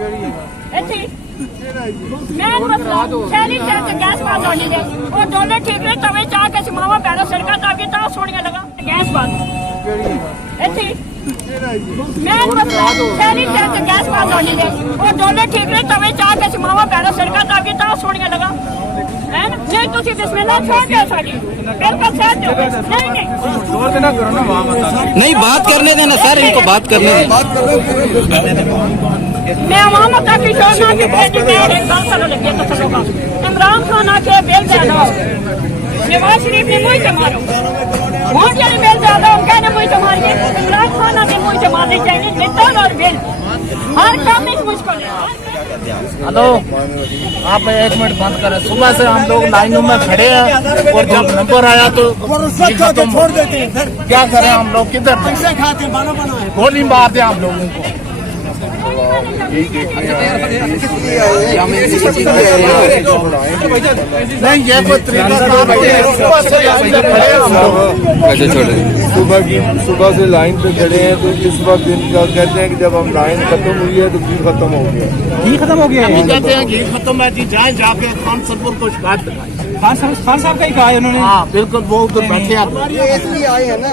मैं शहरी शहर से गैस बात होनी है और डोले ठीक है तवे चाह के सिमावा पैरों सड़का ताकि ता सोनिया लगा गैस बात मैं शहरी शहर से गैस बात होनी है और डोले ठीक है तवे चाह के सिमावा पैरों सड़का ताकि ता सोनिया लगा है ना नहीं तुसी बिस्मिल्लाह छोड़ दो साडी बिल्कुल साथ दो नहीं जोर देना करो ना वहां बता नहीं बात करने देना सर, इनको बात करने देना। मैं आवाम तक की छोड़ना कि बेटी मेरे बात करो लगे तो चलोगा इमरान खान आके बेल जाना नवाज शरीफ ने मुझे से मारो वोट यानी बेल ज्यादा हम कहने मुझे मारिए इमरान खान आके मुझे मारने चाहिए नितन और बेल हर काम में मुझको हेलो आप 1 मिनट बंद करें। सुबह से हम लोग लाइनों में खड़े हैं और जब नंबर आया तो छोड़ देते हैं। क्या करें हम लोग, किधर पैसे खाते हैं, गोली मारते हैं हम लोगों को। नहीं ये कोई तरीका सुबह से लाइन पे खड़े हैं तो इस वक्त इनका कहते हैं कि जब हम लाइन खत्म हुई है तो घी खत्म हो गया। घी खत्म हो गया है, कहते हैं घी खत्म है जी, जाए जाके खान सरवर को शिकायत दिखाई। खान साहब का ही कहा है उन्होंने। हाँ बिल्कुल, वो उधर बैठे हैं इसलिए आए हैं ना।